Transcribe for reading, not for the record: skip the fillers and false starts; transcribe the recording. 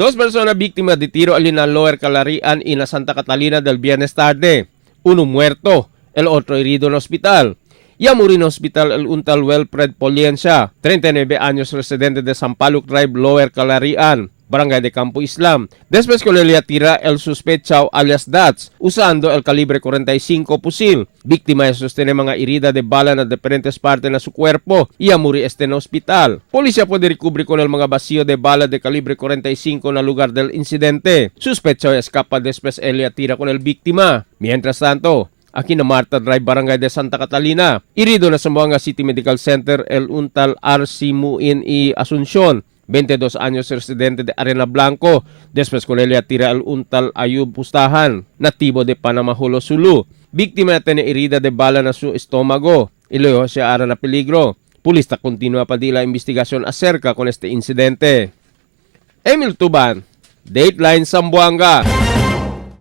Dos personas víctimas de tiro al Lower Calarian y la Santa Catalina del viernes tarde. Uno muerto, el otro herido en el hospital. Ya murió en el hospital el un tal Wilfred Poliencia, 39 años, residente de San Paluk Drive, Lower Calarian, Barangay de Campo Islam. Después que le tira el sospechado alias Dats, usando el calibre 45 fusil. Víctima de sostiene mga herida de bala na diferentes partes de su cuerpo y murió en el hospital. Policía puede recubrir con el mga vacío de bala de calibre 45 en el lugar del incidente. Sospechado escapa después él le tira con el víctima. Mientras tanto, aquí na Marta Drive, Barangay de Santa Catalina, herido na Zamboanga City Medical Center el un tal RC Muin y Asuncion, 22 años, residente de Arena Blanco, después con él tira el un tal Ayub Pustahan, nativo de Panamahulo, Sulu. Víctima na tiene herida de bala na su estómago, y luego se hará na peligro. Pulista continúa pa di la investigación acerca con este incidente. Emil Tuban, Dateline Zamboanga.